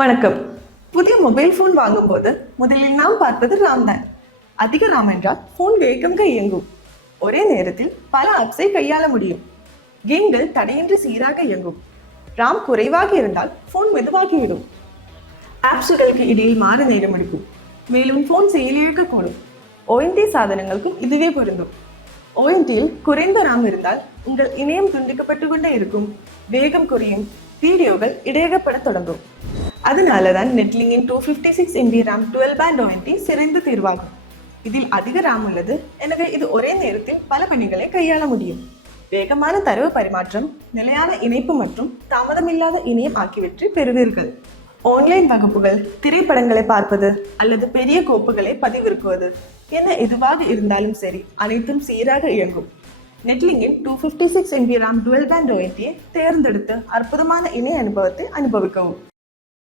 வணக்கம். புதிய mobile phone வாங்கும்போது முதலில் நாம் பார்ப்பது RAM தான். அதிக RAM என்றால் போன் வேகமாக இயங்கும். ஒரே நேரத்தில் பல ஆப்ஸை கையாள முடியும். கேம்கள் தடையின்றி சீராக இயங்கும். RAM குறைவாக இருந்தால் போன் மெதுவாகிவிடும். ஆப்ஸ்களுக்கு இடையில் மாற நேரம் எடுக்கும். மேலும் போன் செயலிழக்க கூடும். ONT சாதனங்களுக்கும் இதுவே பொருந்தும். ONTயில் குறைந்த RAM இருந்தால் உங்கள் இணையம் துண்டிக்கப்பட்டு கொண்டே இருக்கும். வேகம் குறையும். வீடியோகள் இடையகப்பட தொடங்கும். அதனாலதான் நெட்லிங்கின் 256 MB RAM 12 பேண்ட் ONT சிறந்த தீர்வாகும். இதில் அதிக RAM உள்ளது, எனவே இது ஒரே நேரத்தில் பல பணிகளை கையாள முடியும். வேகமான தரவு பரிமாற்றம், நிலையான இணைப்பு மற்றும் தாமதமில்லாத இணையம் ஆகியவற்றை பெறுவீர்கள். ஆன்லைன் வகுப்புகள், திரைப்படங்களை பார்ப்பது அல்லது பெரிய கோப்புகளை பதிவிறக்குவது என எதுவாக இருந்தாலும் சரி, அனைத்தும் சீராக இயங்கும். நெட்லிங்கின் 256 MB RAM 12 பேண்ட் ONT தேர்ந்தெடுத்து அற்புதமான இணைய அனுபவத்தை அனுபவிக்கவும்.